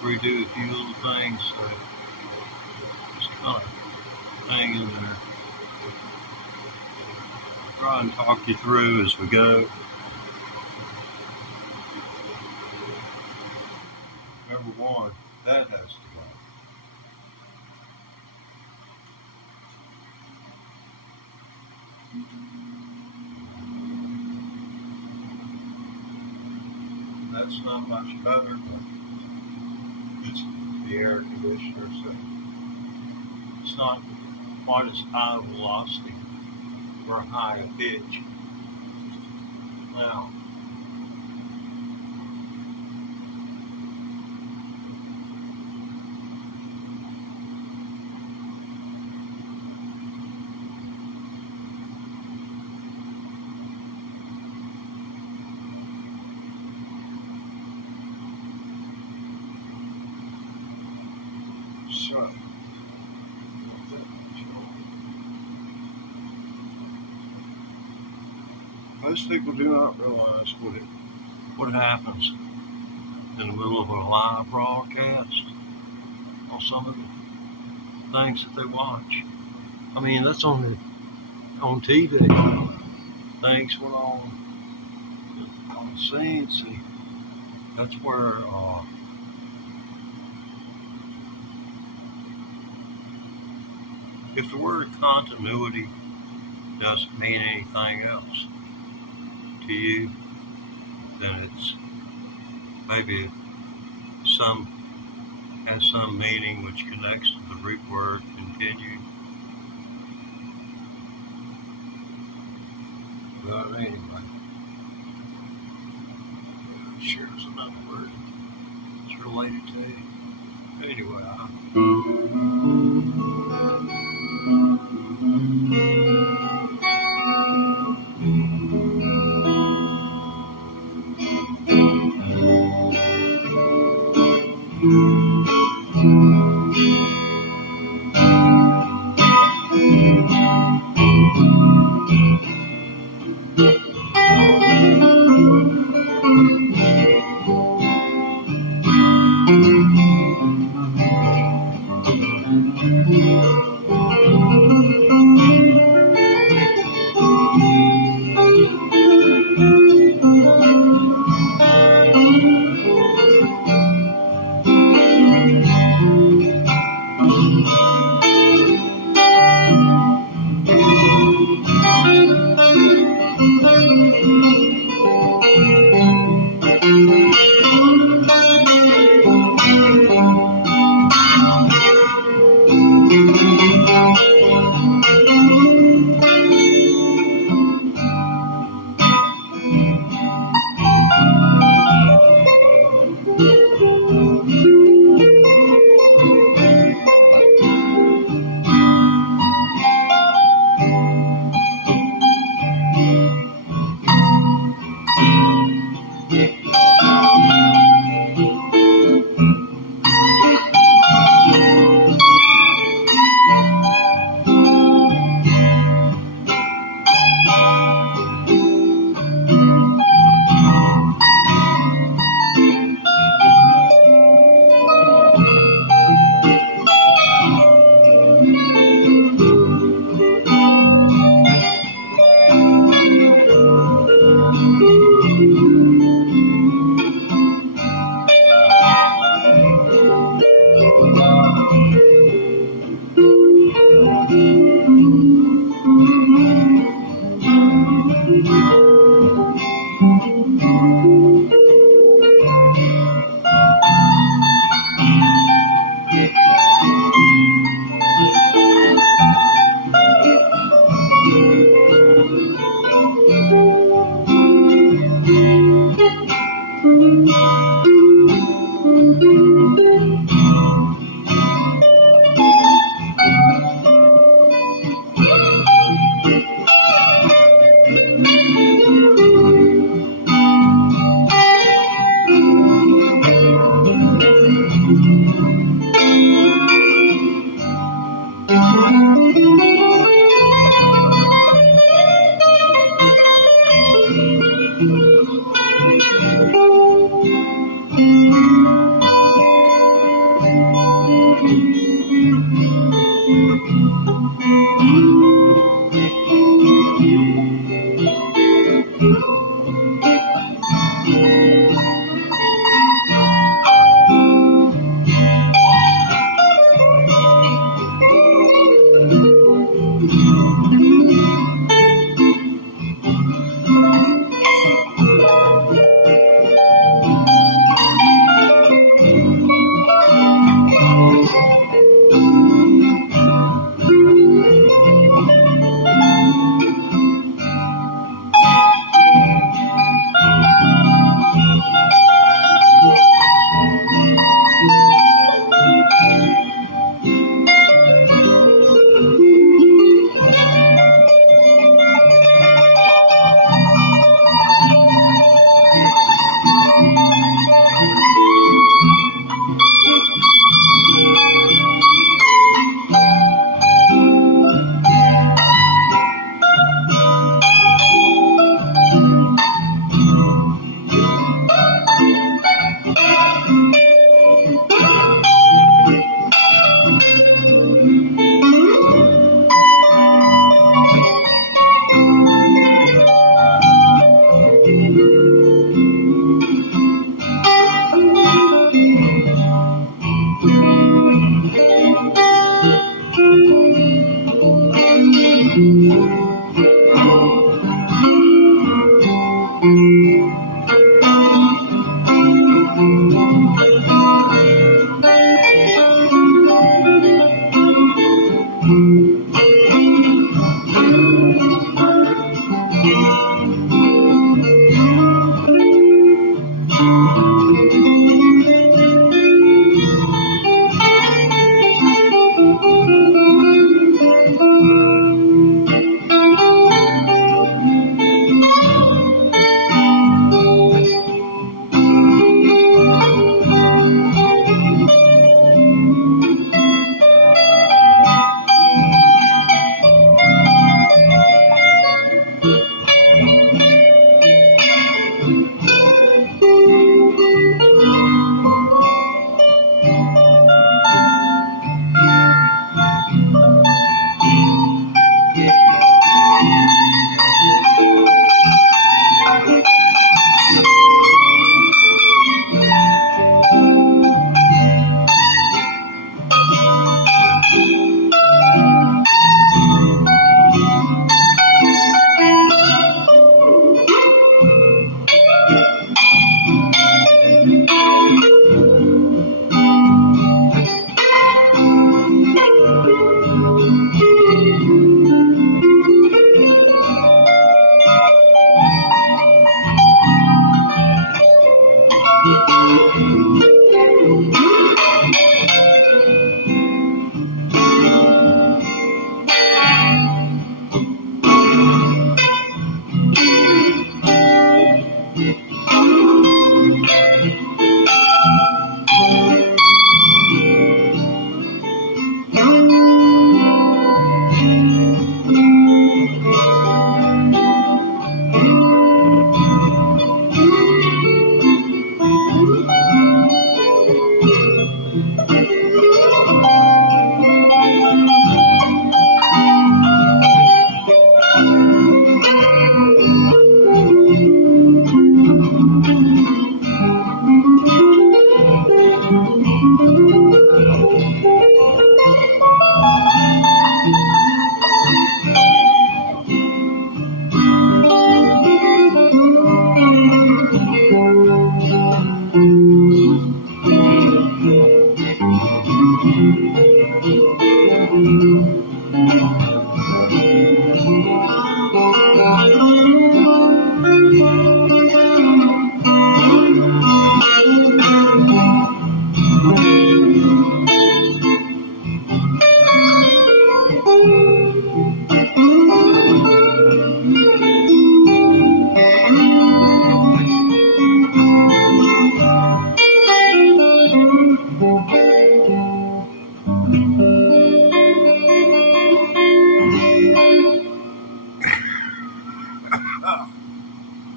redo a few little things, so just kind of hang in there. Try and talk you through as we go. Number one, that has to go. That's not much better, but it's the air conditioner, so it's not quite as high a velocity or a high pitch. Now, so most people do not realize what happens in the middle of a live broadcast on some of the things that they watch. I mean, that's on TV. Things went on the scene. See, that's where if the word continuity doesn't mean anything else to you, then it's maybe has some meaning which connects to the root word continue. But anyway, here's another word it's related to. Anyway,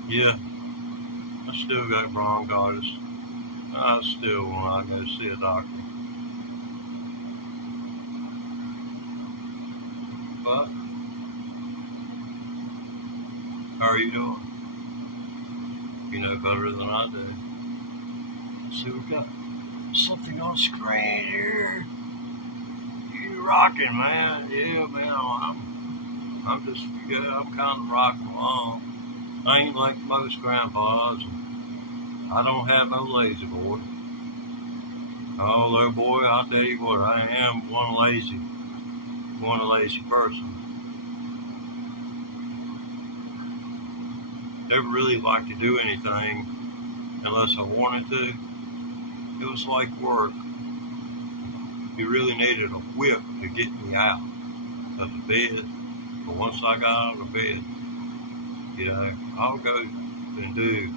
Yeah, I still got bronchitis. I still want to go see a doctor. But, how are you doing? You know better than I do. See, we got something on the screen here. You rocking, man. Yeah, man. I'm just, yeah, I'm kind of rocking along. I ain't like most grandpas. I don't have no lazy boy. Although, boy, I'll tell you what, I am one lazy person. Never really liked to do anything unless I wanted to. It was like work. You really needed a whip to get me out of the bed. But once I got out of bed, you know, I'll go and do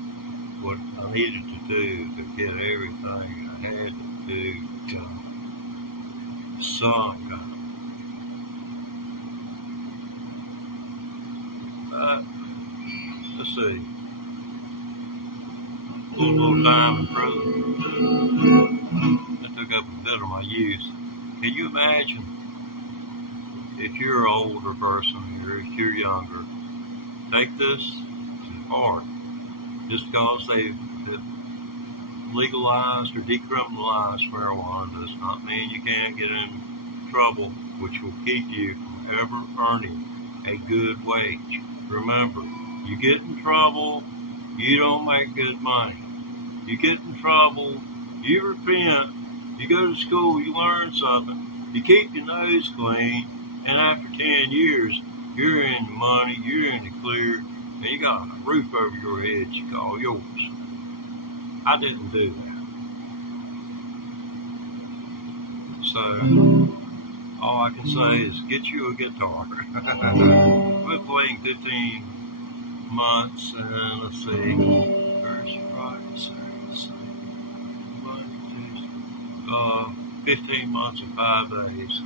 what I needed to do to get everything I had to do to some kind. Let's see. A little time in prison. That took up a bit of my youth. Can you imagine if you're an older person or if you're younger, take this to heart. Just because they've legalized or decriminalized marijuana does not mean you can't get in trouble, which will keep you from ever earning a good wage. Remember, you get in trouble, you don't make good money. You get in trouble, you repent, you go to school, you learn something, you keep your nose clean, and after 10 years, you're in the money, you're in the clear, and you got a roof over your head you call yours. I didn't do that. So, all I can say is get you a guitar. We're playing 15 months, and let's see, Thursday, Friday, Saturday, Sunday, Monday, Tuesday, 15 months and 5 days.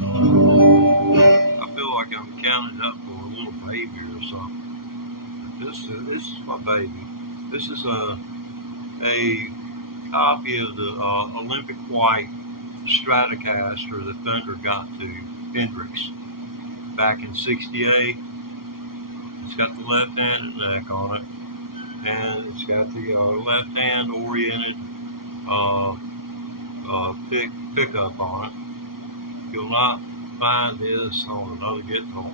I feel like I'm counting up for a little baby or something. This is my baby. This is a copy of the Olympic White Stratocaster that Thunder got to Hendrix back in '68. It's got the left-handed neck on it, and it's got the left-hand oriented pickup on it. You'll not find this on another guitar.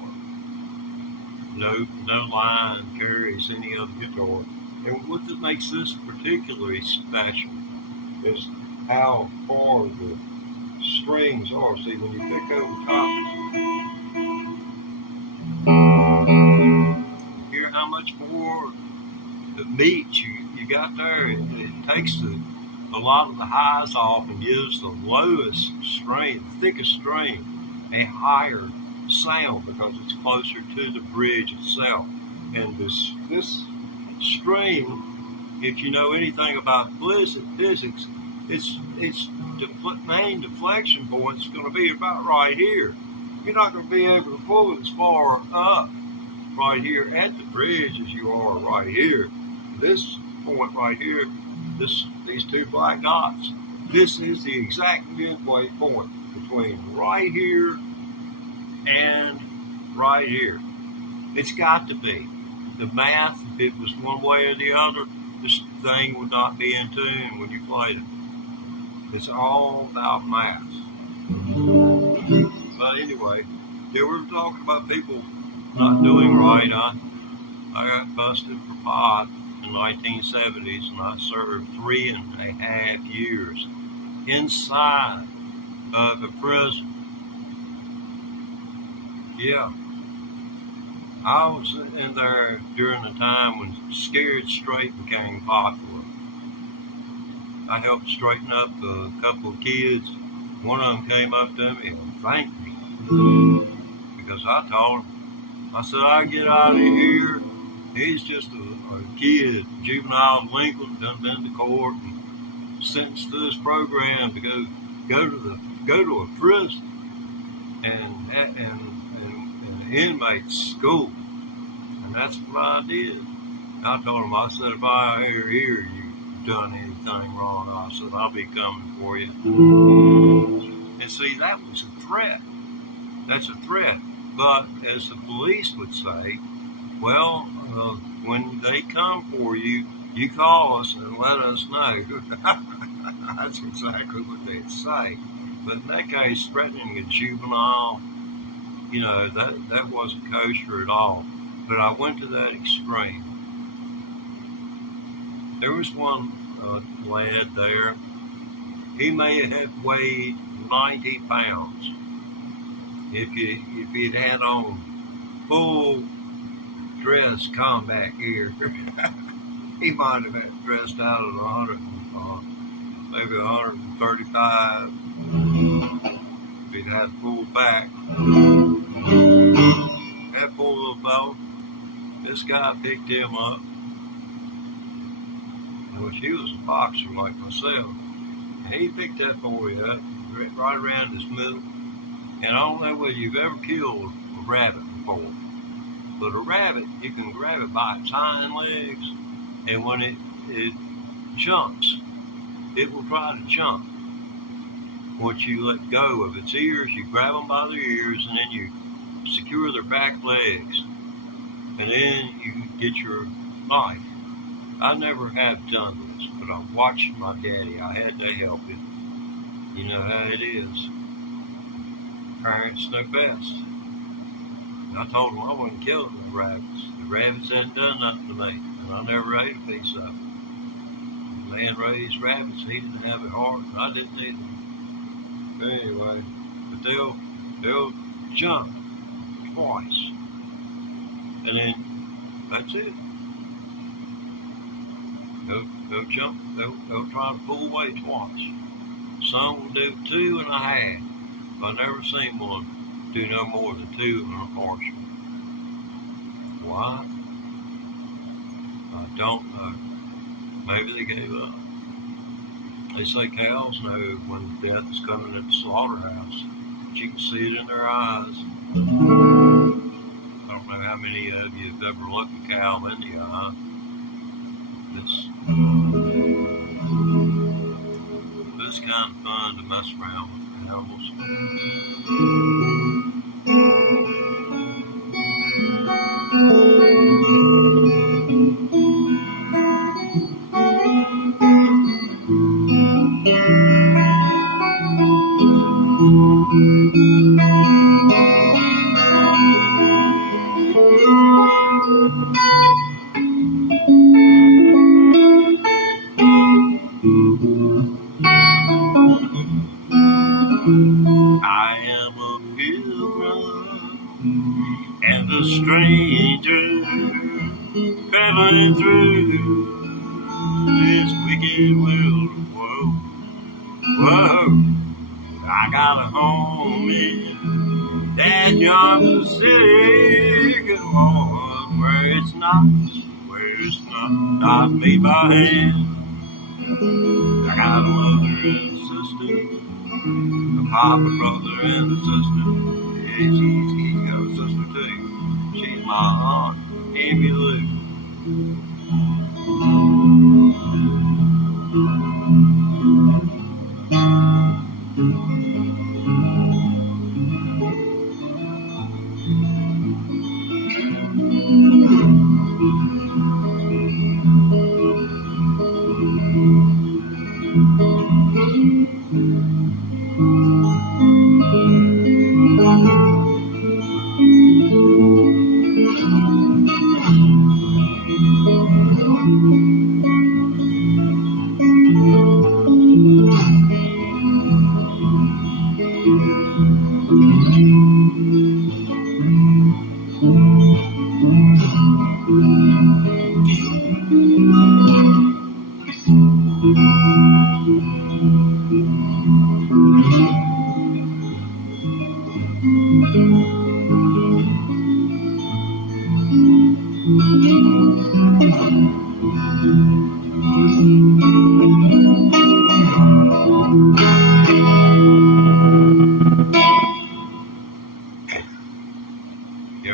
No line carries any other guitar. And what that makes this particularly special is how far the strings are. See, when you pick over top, hear how much more the meat you got there. It takes a lot of the highs off and gives the lowest string, the thickest string, a higher sound because it's closer to the bridge itself. And this string, if you know anything about physics, its main deflection point is going to be about right here. You're not going to be able to pull it as far up right here at the bridge as you are right here. This point right here, these two black dots, this is the exact midway point between right here and right here. It's got to be. The math, if it was one way or the other, this thing would not be in tune when you played it. It's all about math. But anyway, yeah, we're talking about people not doing right. I got busted for pot in the 1970s, and I served 3.5 years inside of a prison. Yeah, I was in there during the time when Scared Straight became popular. I helped straighten up a couple of kids. One of them came up to me and thanked me because I told him, I said, I get out of here. He's just a kid, juvenile delinquent, done been to court and sentenced to this program to go to a prison and an inmate school. And that's what I did. I told him, I said, if I hear you've done anything wrong, I said, I'll be coming for you. And see, that was a threat. That's a threat. But as the police would say, well, when they come for you, you call us and let us know. That's exactly what they'd say. But in that case, threatening a juvenile, that wasn't kosher at all. But I went to that extreme. There was one lad there. He may have weighed 90 pounds. If he'd had on full dress combat gear, he might have been dressed out at 135. If he'd had full back, that poor little fellow, this guy picked him up, which he was a boxer like myself, and he picked that boy up right around his middle. And I don't know whether you've ever killed a rabbit before, but a rabbit, you can grab it by its hind legs, and when it jumps, it will try to jump. Once you let go of its ears, you grab them by their ears, and then you secure their back legs, and then you get your knife. I never have done this, but I watched my daddy. I had to help him. You know how it is. Parents know best. And I told them I wasn't killing the rabbits. The rabbits hadn't done nothing to me, and I never ate a piece of it. The man raised rabbits, he didn't have it hard, and I didn't either. But anyway, but they'll jump twice, and then that's it. They'll jump. They'll try to pull away twice. Some will do 2.5. I've never seen one do no more than 2 1/4. Why? I don't know. Maybe they gave up. They say cows know when death is coming at the slaughterhouse. But you can see it in their eyes. I don't know how many of you have ever looked a cow in the eye. It's kind of fun to mess around with animals. I am a pilgrim and a stranger traveling through this wicked world. Whoa, I got a home in that yonder city, good Lord, where it's not made by hand. I got a mother and a sister, a papa, brother, and a sister. Yeah, she's got a sister too. She's my aunt, Amy Lou. You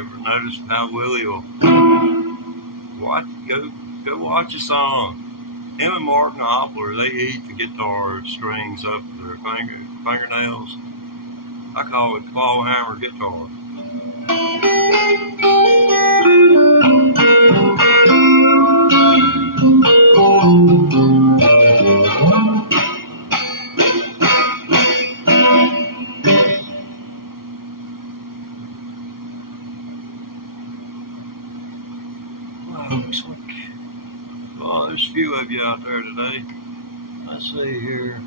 ever notice how Willie will go watch a song? Him and Martin Hopler, they eat the guitar strings up to their fingernails. I call it claw hammer guitar. Looks like, well, there's a few of you out there today. Let's see here.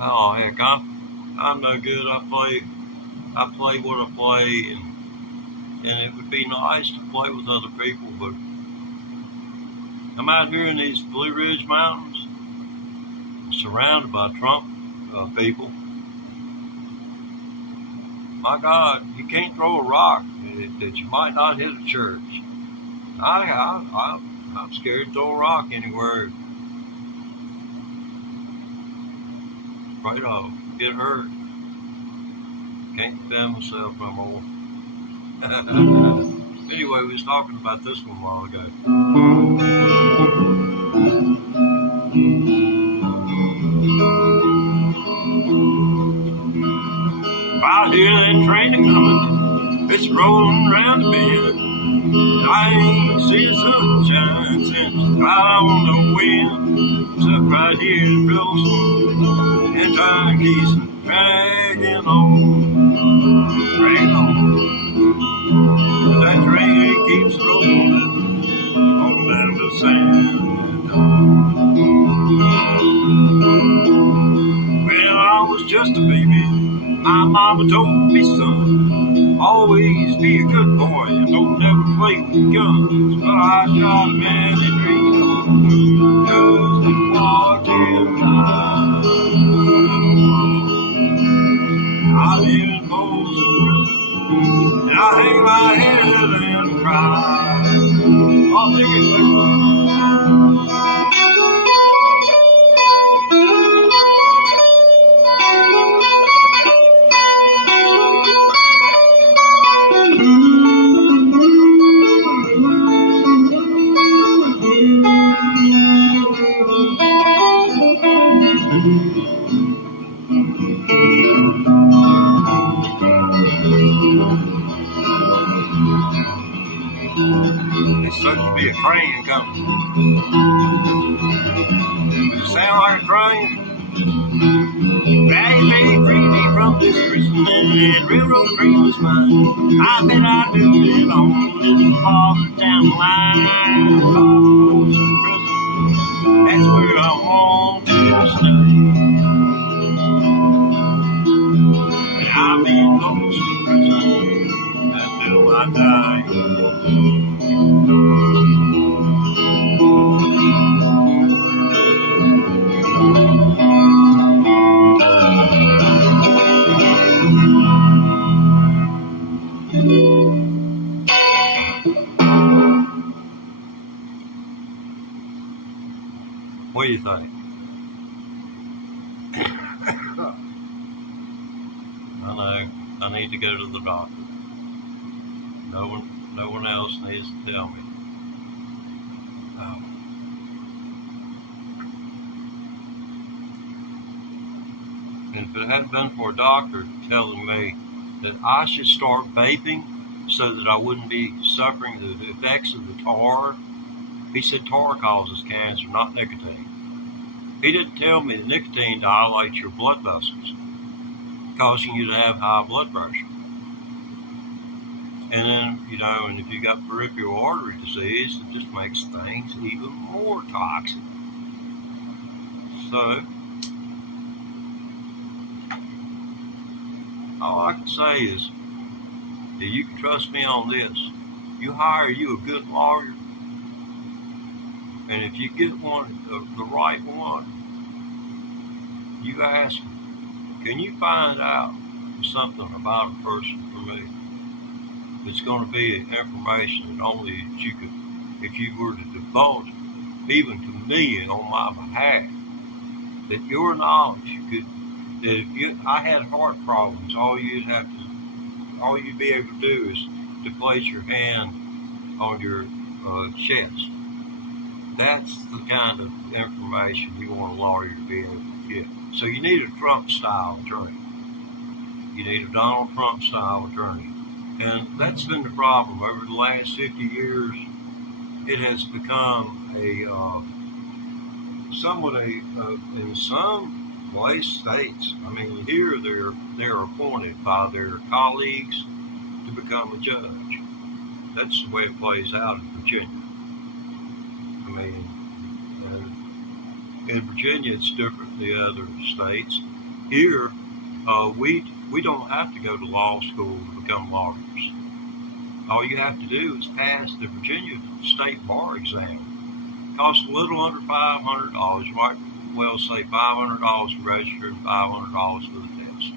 Oh heck, I'm no good. I play what I play, and it would be nice to play with other people, but I'm out here in these Blue Ridge Mountains, surrounded by Trump people. My God, you can't throw a rock that you might not hit a church. I'm scared to throw a rock anywhere. Afraid I'll get hurt. Can't defend myself no more. Anyway, we was talking about this one a while ago. I hear that train a-comin', it's rolling round the bend. I ain't seen sunshine since out on the wind. Stuck right here in Pilsen, and time keeps dragging on. But that train keeps rolling on down to San Antonio. When I was just a baby, my mama told me, son, always be a good boy and don't never play with guns. But I shot a man in Reno just to watch him die. I live in Folsom Prison, and I hang my head and cry. I'll take it later. It's supposed to be a train coming. Does it sound like a train? Daddy may free me from this prison, and railroad train was mine. I bet I do live on a little farther down the line. Folsom Prison, that's where I want to stay. And I'll be in Folsom Prison until I die. What do you think? I know. I need to go to the doctor. No one else needs to tell me. And if it hadn't been for a doctor telling me that I should start vaping so that I wouldn't be suffering the effects of the tar, he said tar causes cancer, not nicotine. He didn't tell me that nicotine dilates your blood vessels, causing you to have high blood pressure. And then, and if you got peripheral artery disease, it just makes things even more toxic. So, all I can say is that you can trust me on this. You hire you a good lawyer, And if you get one, the right one, you ask them, can you find out something about a person for me? It's going to be information that only you could, if you were to divulge even to me on my behalf, that your knowledge could, that if I had heart problems, all you'd be able to do is to place your hand on your chest. That's the kind of information you want a lawyer to be able to get. So you need a Trump-style attorney. You need a Donald Trump-style attorney. And that's been the problem. Over the last 50 years, it has become in some states, I mean, here they're appointed by their colleagues to become a judge. That's the way it plays out in Virginia. I mean, in Virginia, it's different than the other states. Here, we don't have to go to law school to become lawyers. All you have to do is pass the Virginia State Bar exam. It costs a little under $500, right? Well, say $500 to register and $500 for the test.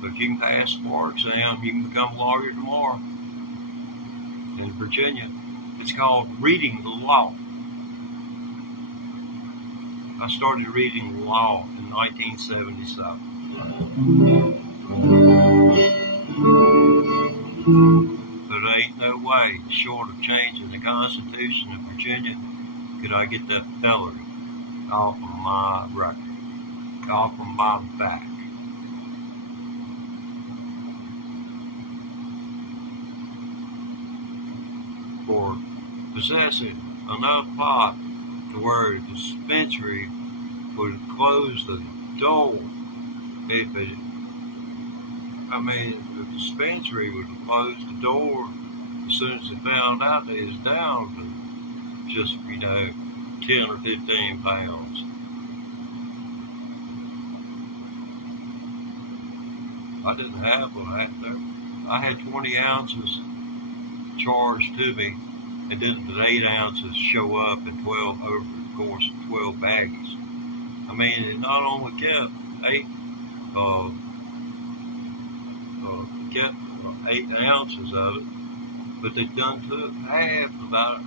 But if you can pass the bar exam, you can become a lawyer tomorrow. In Virginia, it's called reading the law. I started reading the law in 1977. But there ain't no way, short of changing the Constitution of Virginia, could I get that felony off of my record, off of my back. For possessing enough pot to where the dispensary would close the door. The dispensary would close the door as soon as it found out that it was down to just, 10 or 15 pounds. I didn't have what I had there. I had 20 ounces charged to me, and then the 8 ounces show up in 12 over the course of 12 baggies. I mean, it not only kept 8 ounces of it, but they done took half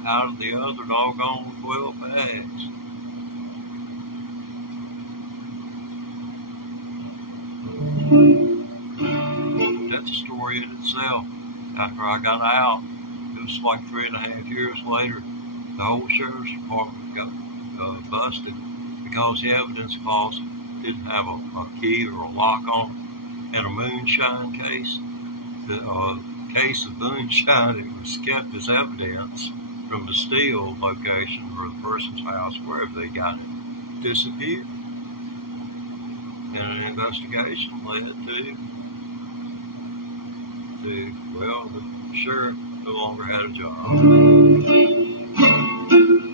out of the other doggone 12 bags. That's a story in itself. After I got out, it was like 3.5 years later, the whole sheriff's department got busted because the evidence closet didn't have a key or a lock on it. In a moonshine case, the case of moonshine, it was kept as evidence from the Steele location or the person's house, wherever they got it, disappeared. And an investigation led to the sheriff no longer had a job.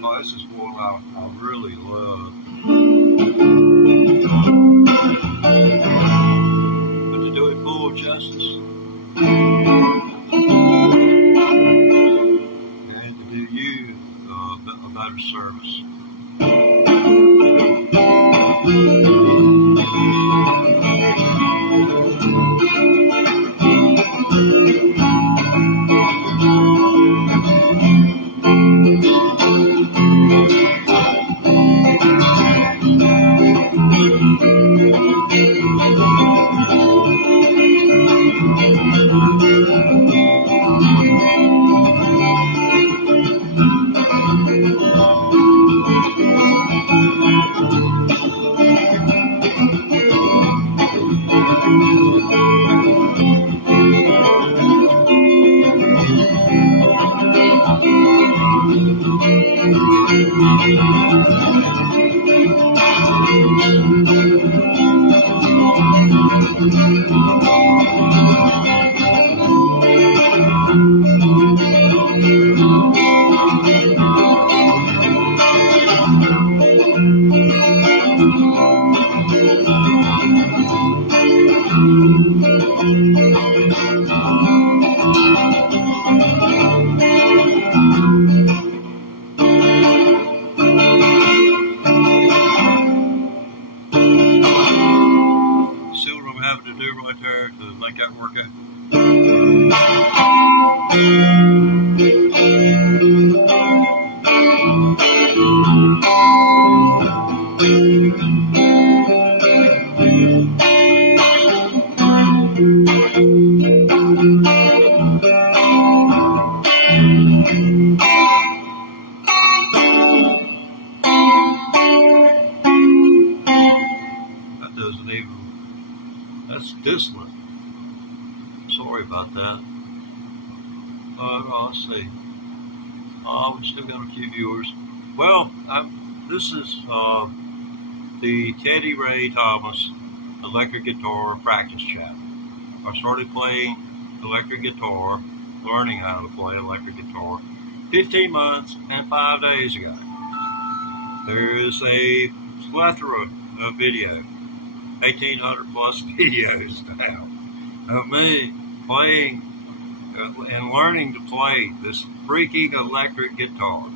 Oh, this is one I really love. But to do it full justice, and to do you a better service. it's dissonant. Sorry about that. Let's see. We still got a few viewers. Well, this is the Teddy Ray Thomas electric guitar practice channel. I started playing electric guitar, learning how to play electric guitar, 15 months and 5 days ago. There is a plethora of video, 1,800 plus videos now, of me playing and learning to play this freaking electric guitar.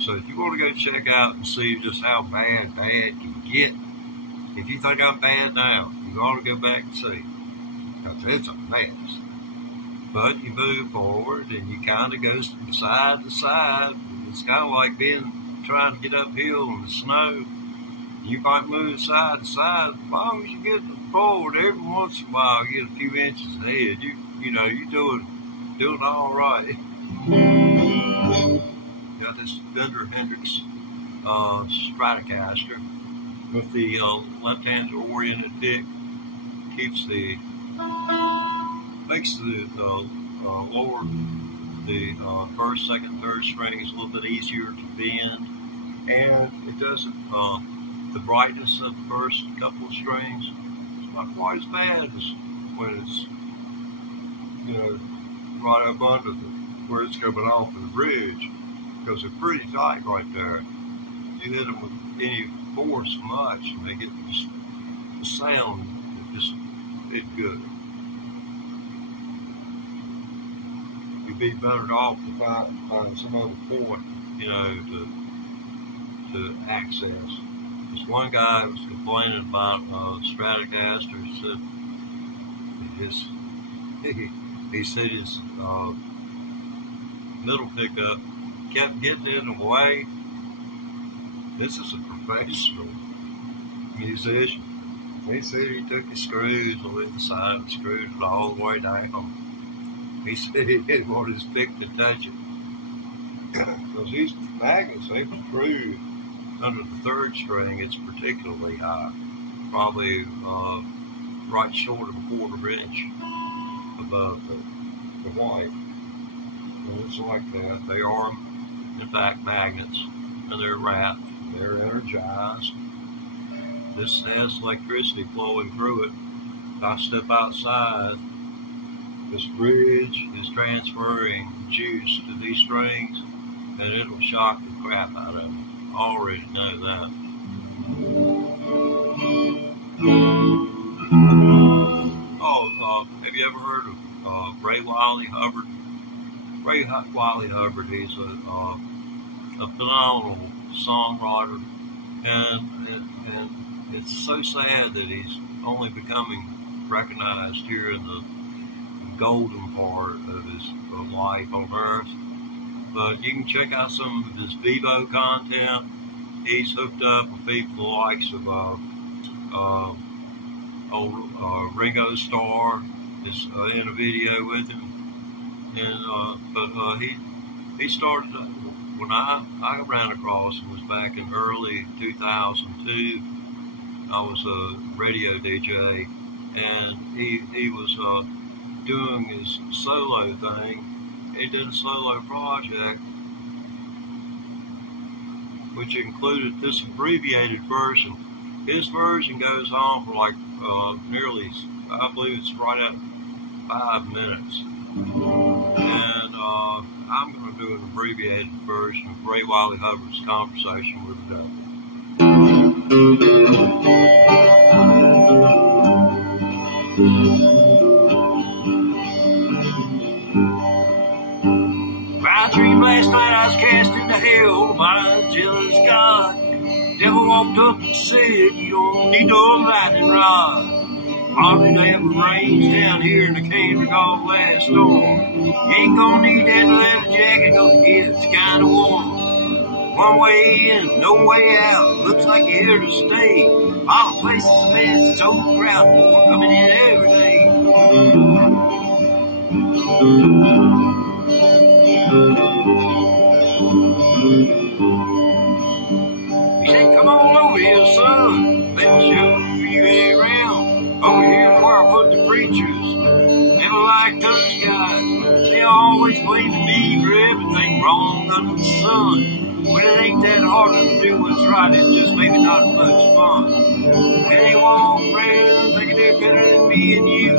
So if you want to go check out and see just how bad can get, if you think I'm bad now, you ought to go back and see, because it's a mess. But you move forward and you kind of go from side to side. It's kind of like trying to get uphill in the snow. You might move side to side. As long as you get forward, every once in a while you get a few inches ahead. You're doing all right. Got this Fender Hendrix Stratocaster with the left-handed oriented pick. Makes the lower, the first, second, third strings a little bit easier to bend, and it doesn't. The brightness of the first couple of strings is not quite as bad as when it's right up under where it's coming off of the bridge, because they're pretty tight right there. You hit them with any force much, and they get the sound. It's good. You'd be better off to find some other point, to access. This one guy was complaining about Stratocaster. He said his middle pickup kept getting in the way. This is a professional musician. He said he took his screws on the side and screwed it all the way down. He said he didn't want his pick to touch it. Because these magnets, they protrude under the third string. It's particularly high, probably right short of a 1/4 inch above the white. And it's like that. They are, in fact, magnets, and they're wrapped. They're energized. This has electricity flowing through it. If I step outside, this bridge is transferring juice to these strings, and it'll shock the crap out of them. I already know that. Have you ever heard of Ray Wiley Hubbard? Ray Wiley Hubbard, he's a phenomenal songwriter, and it's so sad that he's only becoming recognized here in the golden part of his life on Earth. But you can check out some of his Vivo content. He's hooked up with people the likes of Ringo Starr is in a video with him, and he started when I ran across him was back in early 2002. I was a radio DJ, and he was doing his solo thing. He did a solo project which included this abbreviated version. His version goes on for like nearly, I believe it's right at 5 minutes. And I'm going to do an abbreviated version of Ray Wiley Hubbard's conversation with the devil. I dreamed last night I was cast into hell by a jealous God. Devil walked up and said, you don't need no lightning rod. Hardly ever rains down here in the can't recall last storm. You ain't gonna need that leather jacket, cause it gets kinda warm. One way in, no way out, looks like you're here to stay. All the places a mess, it's overcrowded, more coming in every day. He said, come on over here, son, let me show you around. Over here's where I put the blaming me for everything wrong under the sun. When it ain't that hard to do what's right, it's just maybe not as much fun. And they walk around thinking they're better than me and you.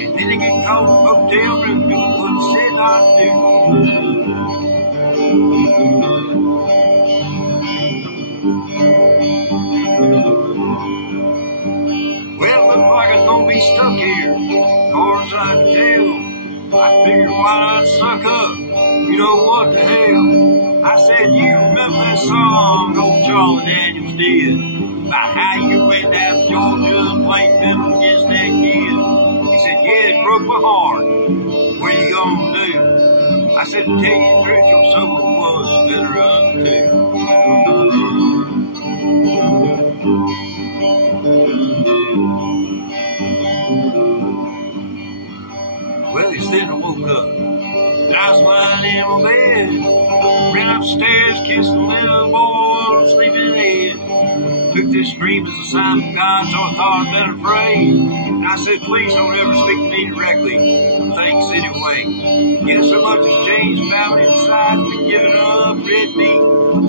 And then they get caught in a hotel room doing what they said not to do. Well, it looks like I'm gonna be stuck here. As far as I can tell, I figured why not suck up? You know what the hell? I said, you remember that song old Charlie Daniels did about how you went down to Georgia and played fiddle against that kid? He said, yeah, it broke my heart. What are you gonna do? I said, to tell you the truth, your soul was better up too. Well, it's then I woke up. I was lying in my bed, ran upstairs, kissed the little boy sleeping head. Took this dream as a sign from God, so I thought I'd better pray. And I said, please don't ever speak to me directly. Thanks anyway. Yeah, so much has changed about me inside. Been giving up red meat.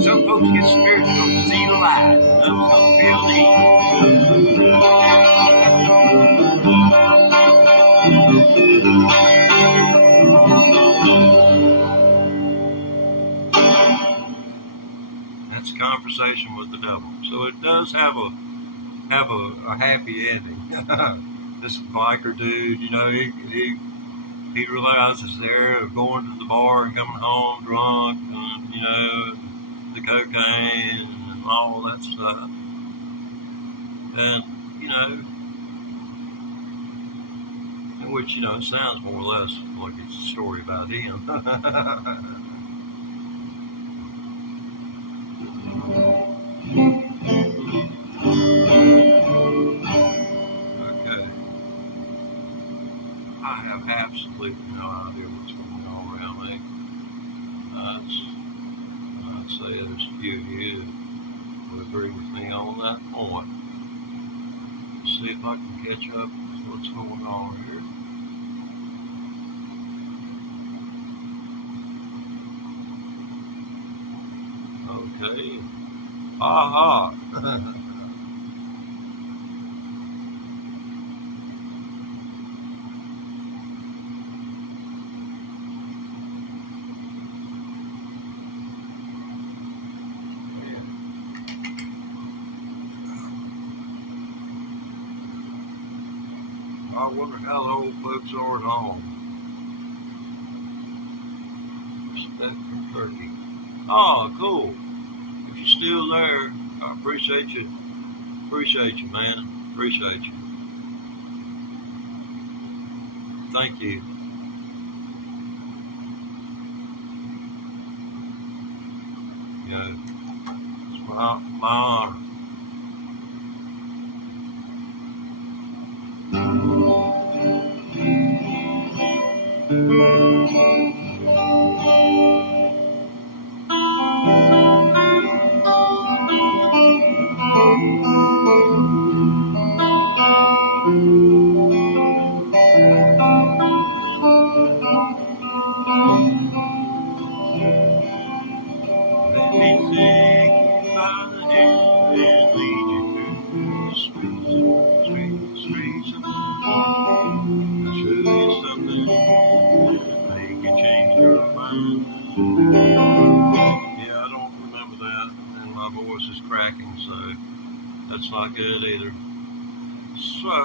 Some folks get spiritual to see the light. Others don't feel the heat. That's a conversation with the devil. So it does have a happy ending. This biker dude, you know, he realizes they're going to the bar and coming home drunk, and, you know, the cocaine and all that stuff. And, you know, which, you know, sounds more or less like it's a story about him. Okay. I have absolutely no idea what's going on around me. I'd say there's a few of you would agree with me on that point. Let's see if I can catch up with what's going on here. Okay. Aha. I wonder how the old folks are at home. Respect for turkey. Oh, cool. If you're still there, I appreciate you. Appreciate you, man. Appreciate you. Thank you. You know, it's my honor. Let me take you by the hand and lead you through the streets. I'll show you something that make you change your mind. Yeah, I don't remember that, and my voice is cracking, so that's not good either. So,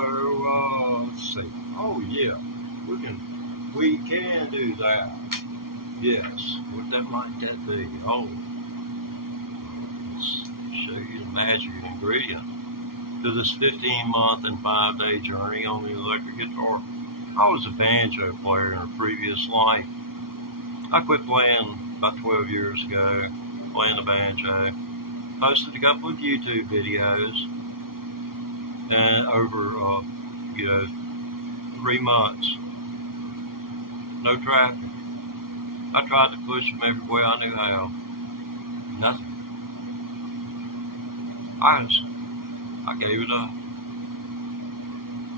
let's see. Oh yeah, we can do that. Yes, what that might that be? Oh, let's show you the magic ingredient to this 15-month and 5-day journey on the electric guitar. I was a banjo player in a previous life. I quit playing about 12 years ago, playing the banjo. Posted a couple of YouTube videos, and over 3 months, no traffic. I tried to push them every way I knew how. Nothing. I gave it up.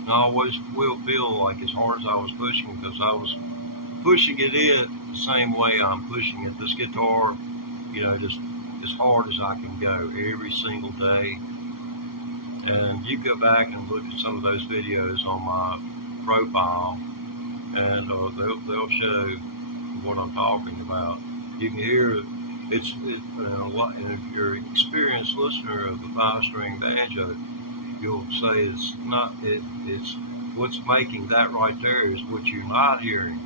And I always will feel like as hard as I was pushing, because I was pushing it in the same way I'm pushing it. This guitar, you know, just as hard as I can go every single day. And you go back and look at some of those videos on my profile, and they'll show what I'm talking about. You can hear it's and if you're an experienced listener of the 5-string banjo, you'll say it's not it's what's making that right there is what you're not hearing.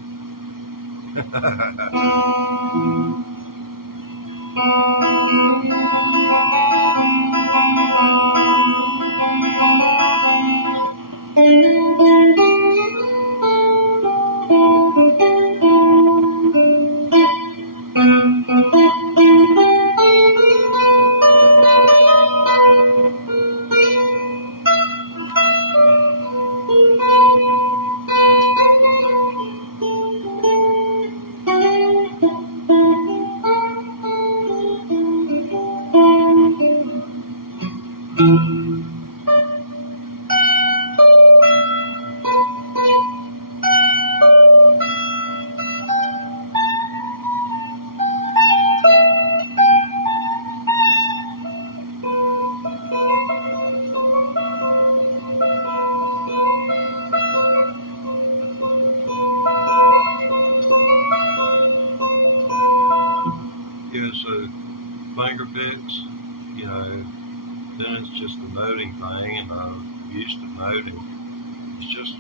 Yeah, so finger picks, you know, then it's just the noting thing, and I'm used to noting. It's just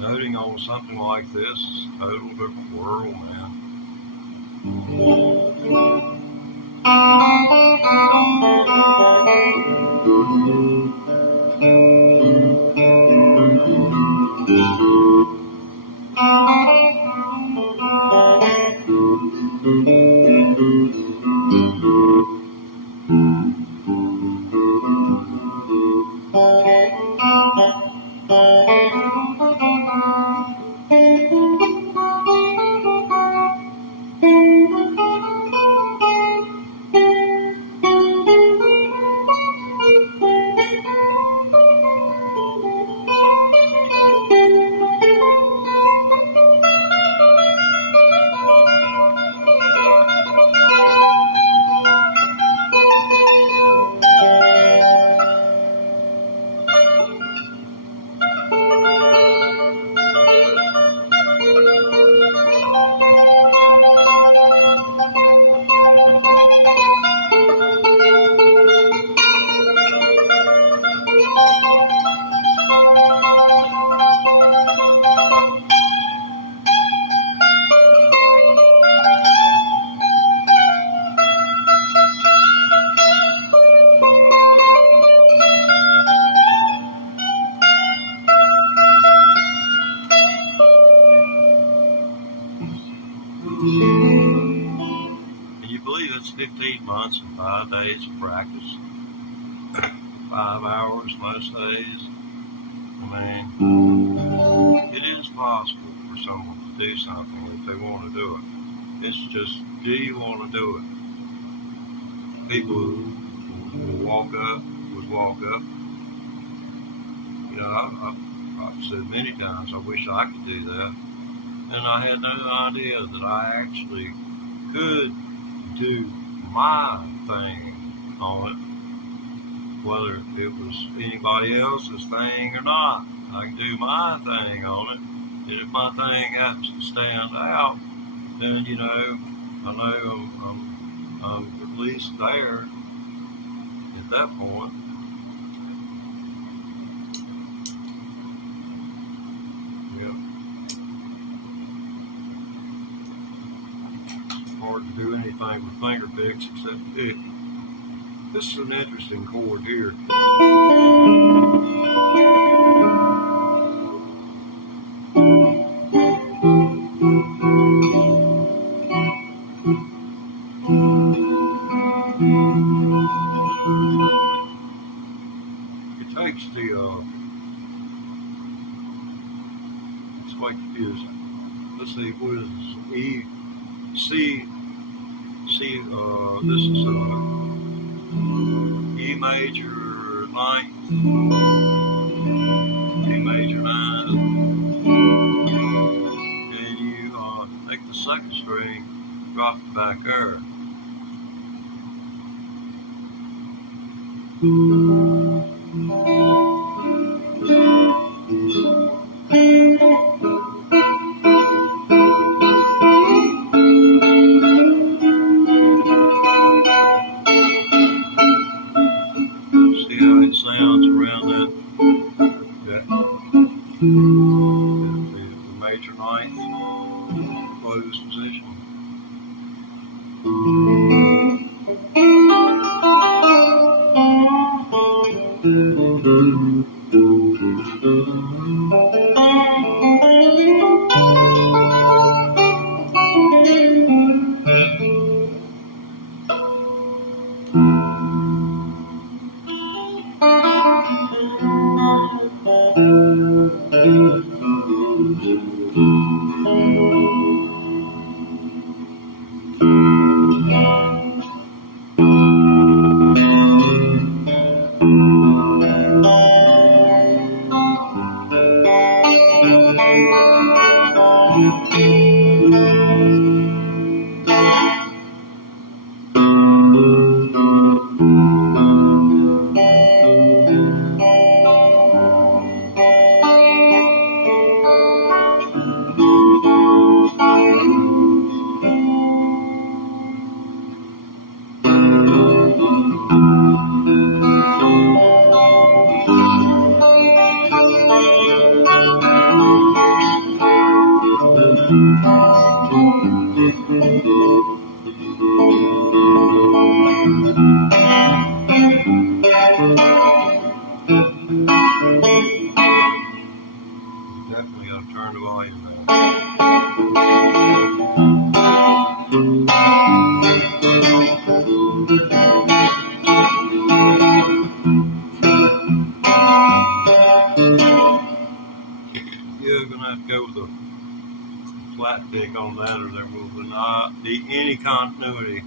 noting on something like this is a total different world, man. Can you believe it's 15 months and 5 days of practice? 5 hours most days. I mean, it is possible for someone to do something if they want to do it. It's just, do you want to do it? People will walk up. You know, I've said many times, I wish I could do that. And I had no idea that I actually could do my thing on it, whether it was anybody else's thing or not. I can do my thing on it, and if my thing happens to stand out, then, you know, I know I'm at least there at that point. Hard to do anything with finger picks except pick. This is an interesting chord here. It takes it's quite confusing. Let's see, what is this? E, C, this is E major 9th, E major 9th, and you take the second string, drop it back there. See how it sounds around that? The major ninth closed position. Definitely got to turn the volume down. You're going to have to go with a flat pick on that, or there will not be any continuity.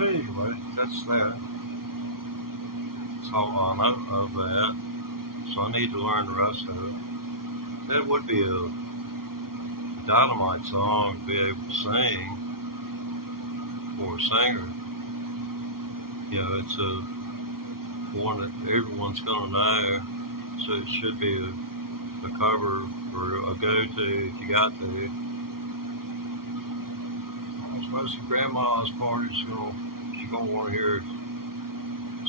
Anyway, that's that. So I know of that. So I need to learn the rest of it. That would be a dynamite song to be able to sing for a singer. You know, it's a one that everyone's gonna know. So it should be a cover or a go-to if you got to. I suppose your grandma's party's she's gonna want to hear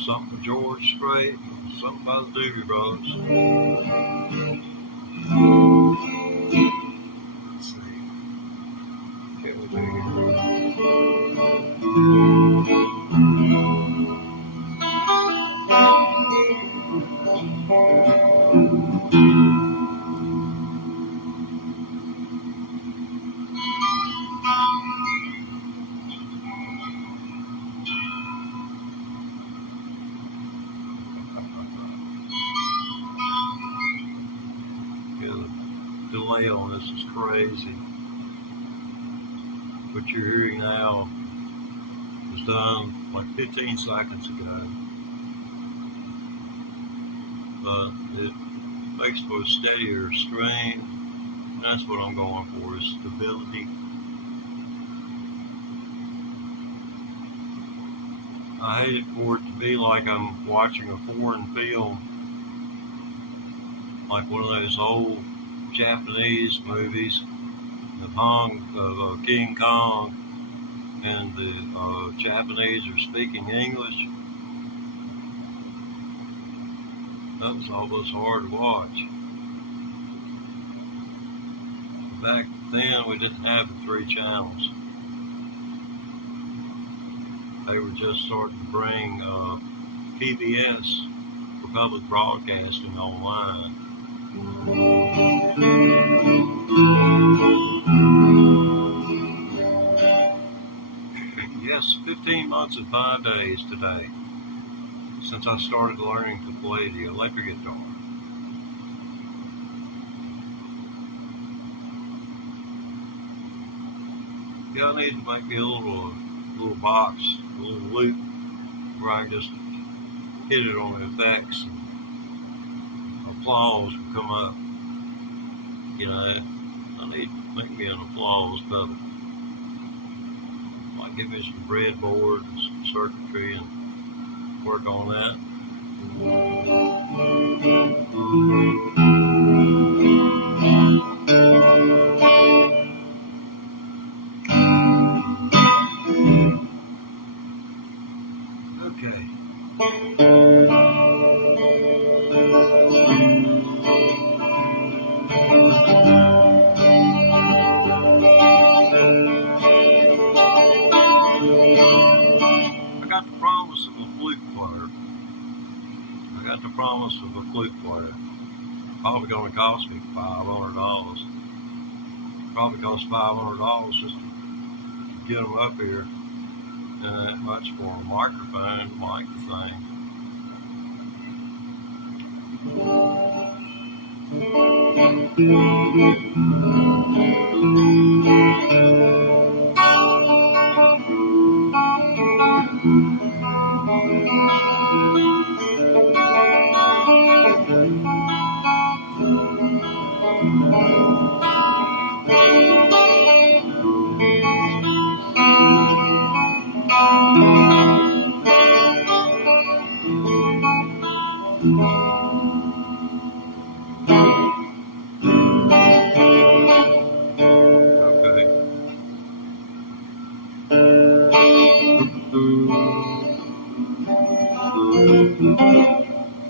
something from George Strait, something by the Doobie Brothers. Let's see. Can we do delay on this is crazy. What you're hearing now was done like 15 seconds ago. But it makes for a steadier stream. That's what I'm going for, is stability. I hate it for it to be like I'm watching a foreign film, like one of those old Japanese movies of King Kong, and the Japanese are speaking English. That was almost hard to watch. Back then we didn't have the 3 channels. They were just starting to bring PBS for public broadcasting online. Yes, 15 months and 5 days today since I started learning to play the electric guitar. Yeah, I need to make me a little box, a little loop where I can just hit it on the effects and applause will come up. You know, I need to make me an applause pedal. Might give me some breadboard and some circuitry and work on that. Okay. I got the promise of a flute player. Probably going to cost me $500. Probably cost $500 just to get them up here. And that much for a microphone to mic the thing.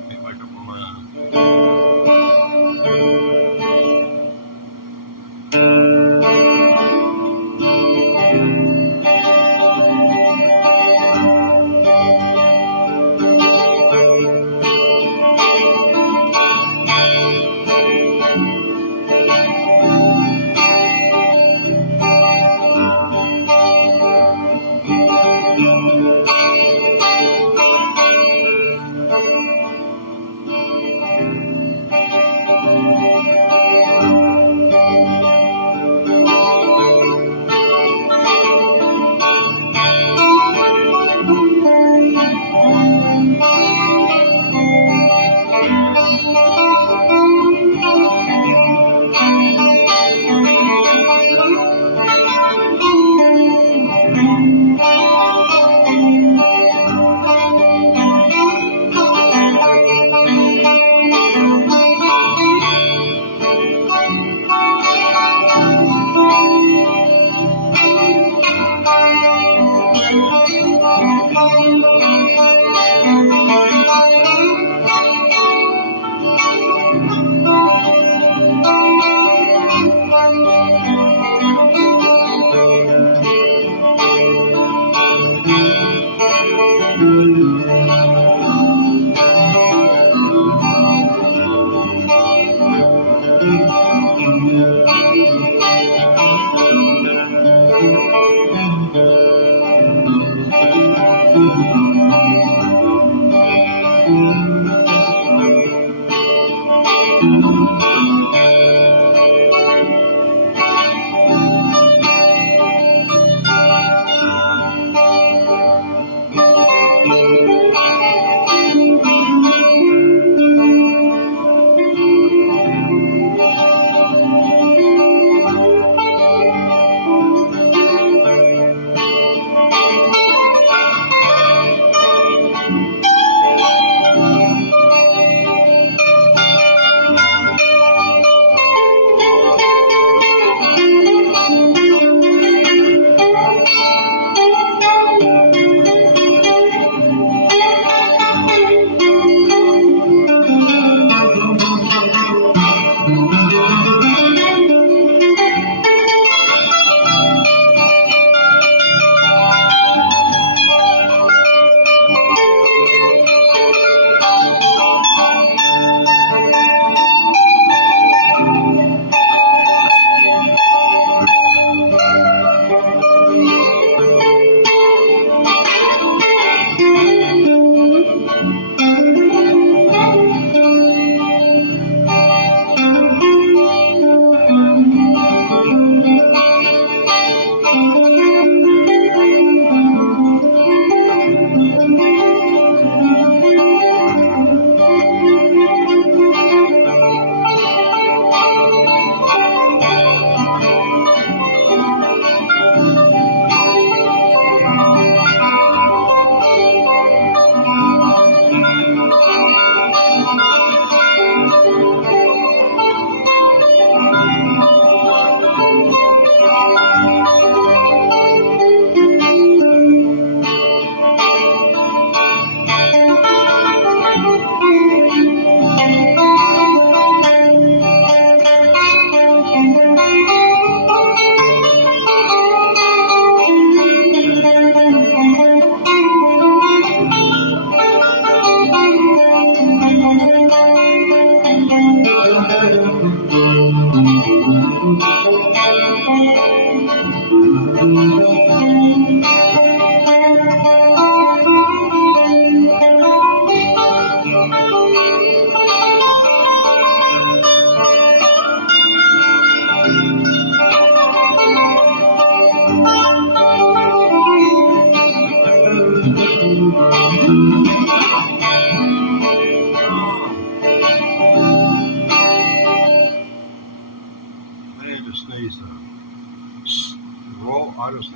Can't make up my mind.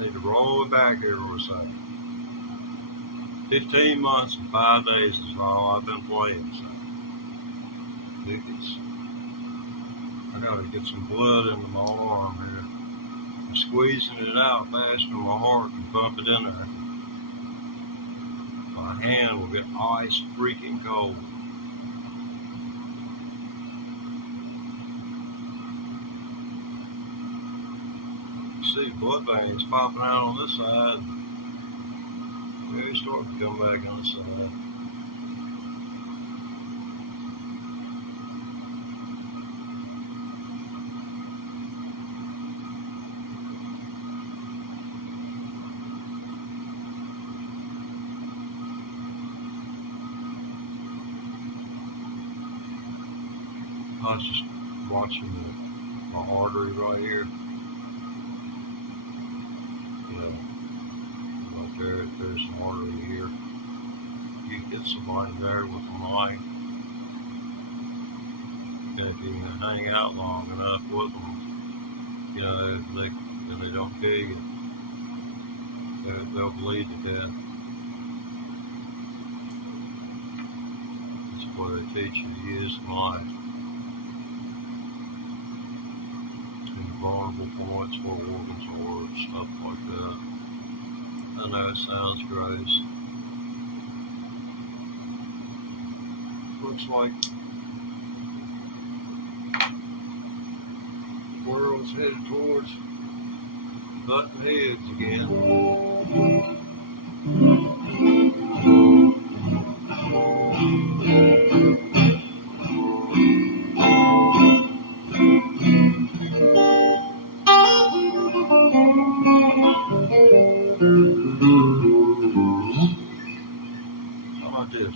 need to roll it back here for a second. 15 months and 5 days is all I've been playing, so I gotta get some blood into my arm here. I'm squeezing it out faster than my heart can pump it in there. My hand will get ice freaking cold. See blood veins popping out on this side. Maybe starting to come back on this side. I was just watching my artery right here. There's an artery here. You can get somebody there with a knife, and if you can hang out long enough with them, you know, and they don't kill you, they'll bleed to death. That's what they teach you to use in life. And vulnerable points where organs are, stuff like that. I know it sounds gross. Looks like the world's headed towards button heads again. How about this?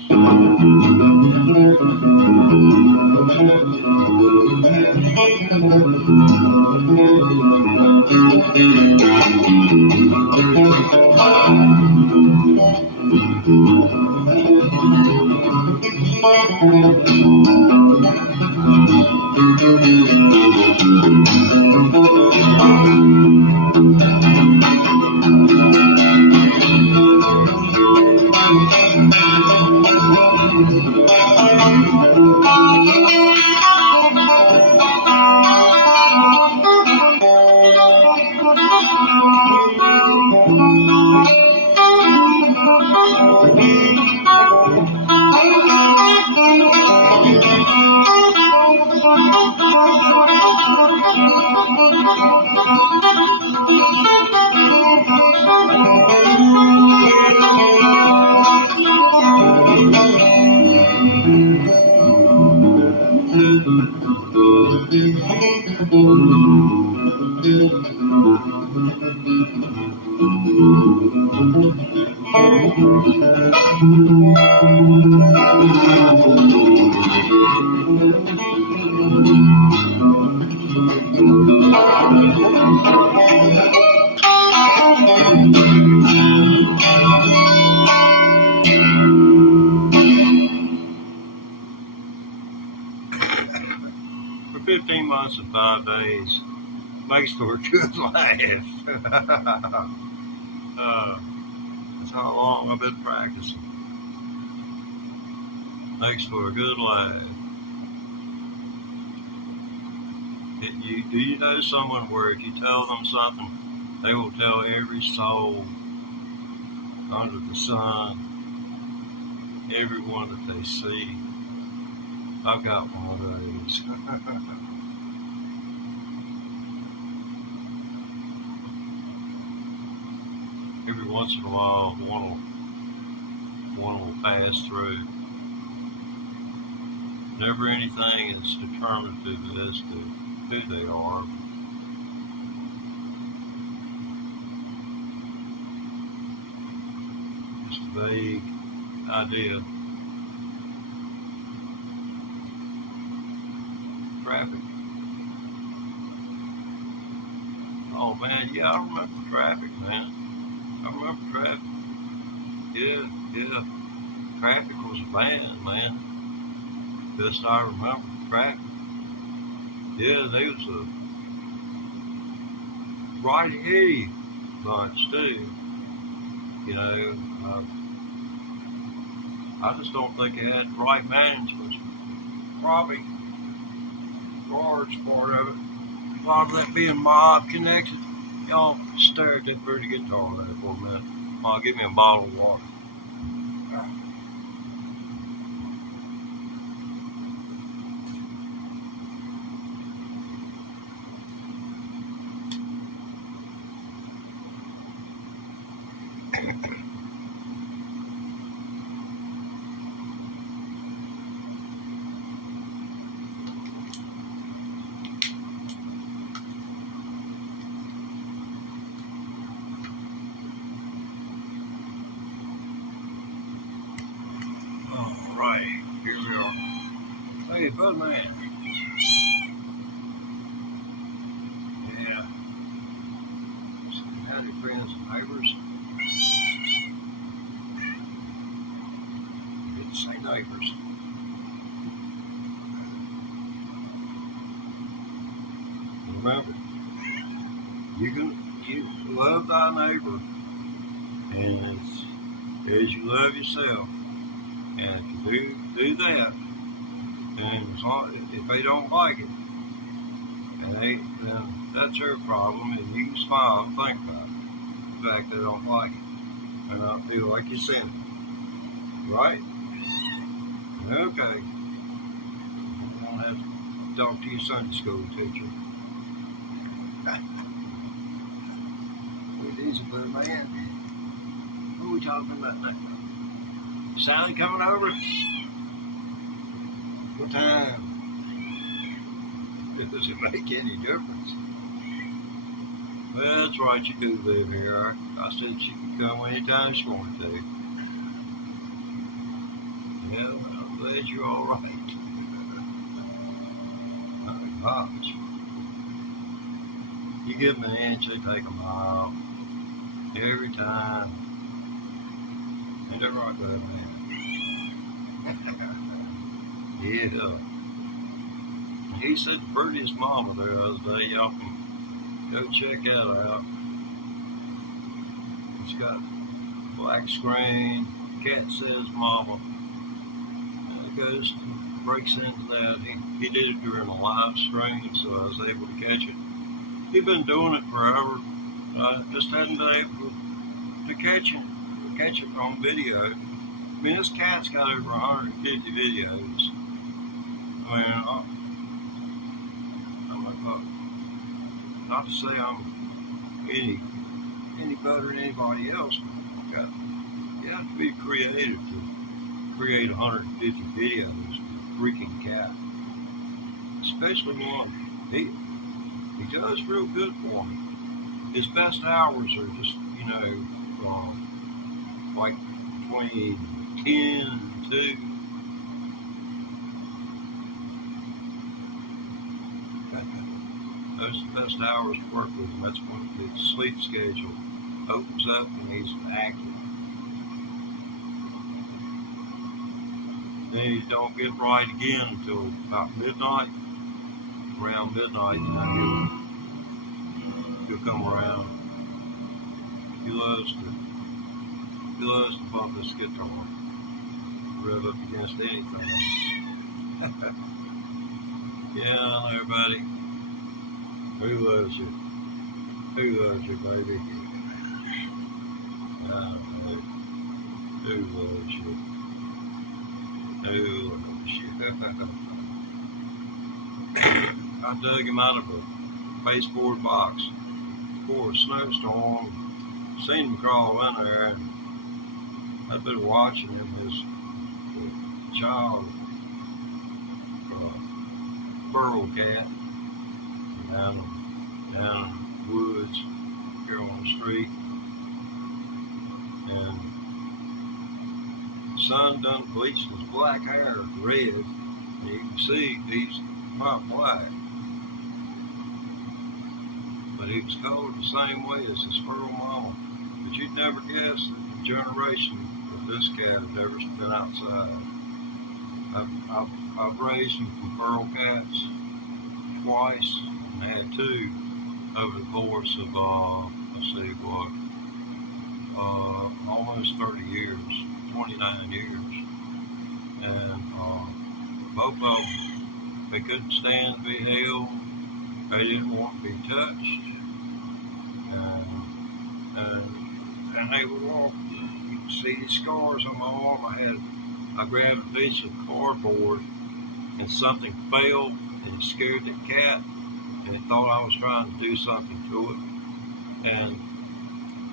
For 15 months and 5 days, makes for a good laugh. That's how long I've been practicing. Makes for a good laugh. Do you know someone where if you tell them something, they will tell every soul under the sun, everyone that they see? I've got one of those. Every once in a while, one will pass through. Never anything is determinative as to who they are. Just a vague idea. Traffic. Oh man, yeah, I remember traffic, man. I remember traffic. Yeah. Traffic was a band, man. Best I remember, traffic. Yeah, they was a right here. bunch too. You know, I just don't think they had the right management. Probably large part of it. A lot of that being mob connected. Y'all stare at that pretty guitar there for a minute. Give me a bottle of water. Alright, here we are. Hey, bud man. Yeah. Howdy, friends and neighbors. I didn't say neighbors. Remember, you love thy neighbor, and as you love yourself. And if you do that, then if they don't like it, then that's their problem, and you can smile and think about it. The fact they don't like it, and not feel like you're sinning. Right? Okay. You don't have to talk to your Sunday school teacher. Wait, easy, little man. What are we talking about now? Sally coming over? What time? Does it make any difference? Well, that's right, you do live here. I said she could come anytime she wanted to. Yeah, well, I'm glad you're all right. My gosh. You give them an inch, they take a mile. Every time. Ain't that right, bud, man? Yeah. He said the prettiest mama there the other day. Y'all can go check that out. It's got black screen. Cat says mama. And it breaks into that. He did it during a live stream, so I was able to catch it. He'd been doing it forever. Just hadn't been able to catch it on video. I mean, this cat's got over 150 videos. I mean, not to say I'm any better than anybody else, but you have to be creative to create 150 videos with a freaking cat. Especially one. He does real good for me. His best hours are just, like between 10 and 2. Those are the best hours to work with him. That's when his sleep schedule opens up and he's active. Then he don't get right again until about midnight. Around midnight, he'll come around. He loves to bump his guitar, rev up against anything. Yeah, everybody. Who loves you? Who loves you, baby? Who loves you? Who loves you? I dug him out of a baseboard box before a snowstorm. Seen him crawl in there, and I'd been watching him as a child, feral cat, down in the woods here on the street, and the sun done bleached his black hair red, and you can see he's not black, but he was colored the same way as his feral mama. But you'd never guess that the generation of this cat had ever been outside. I've raised him from feral cats twice, and had 2 over the course of let's see what, almost 30 years, 29 years. And both of them, they couldn't stand to be held. They didn't want to be touched. And they would walk. You can see the scars on my arm. I grabbed a piece of cardboard and something fell and it scared the cat and it thought I was trying to do something to it. And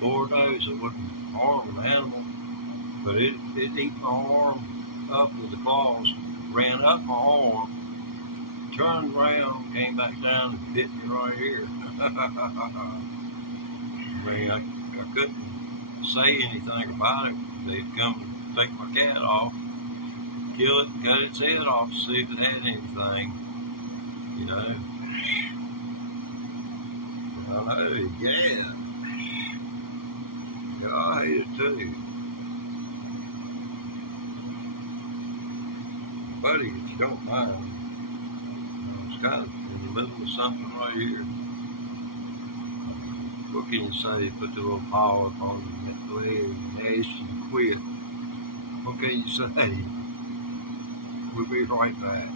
Lord knows it wouldn't harm an animal, but it ate my arm up with the claws, ran up my arm, turned around, came back down and bit me right here. I mean, I couldn't say anything about it. They'd come take my cat off, kill it, cut its head off to see if it had anything, you know. I know, yeah. Yeah, I hate it too. Buddy, if you don't mind, it's kind of in the middle of something right here. What can you say? Put the little paw up on the leg and ask you to quit. What can you say? We'll be right back.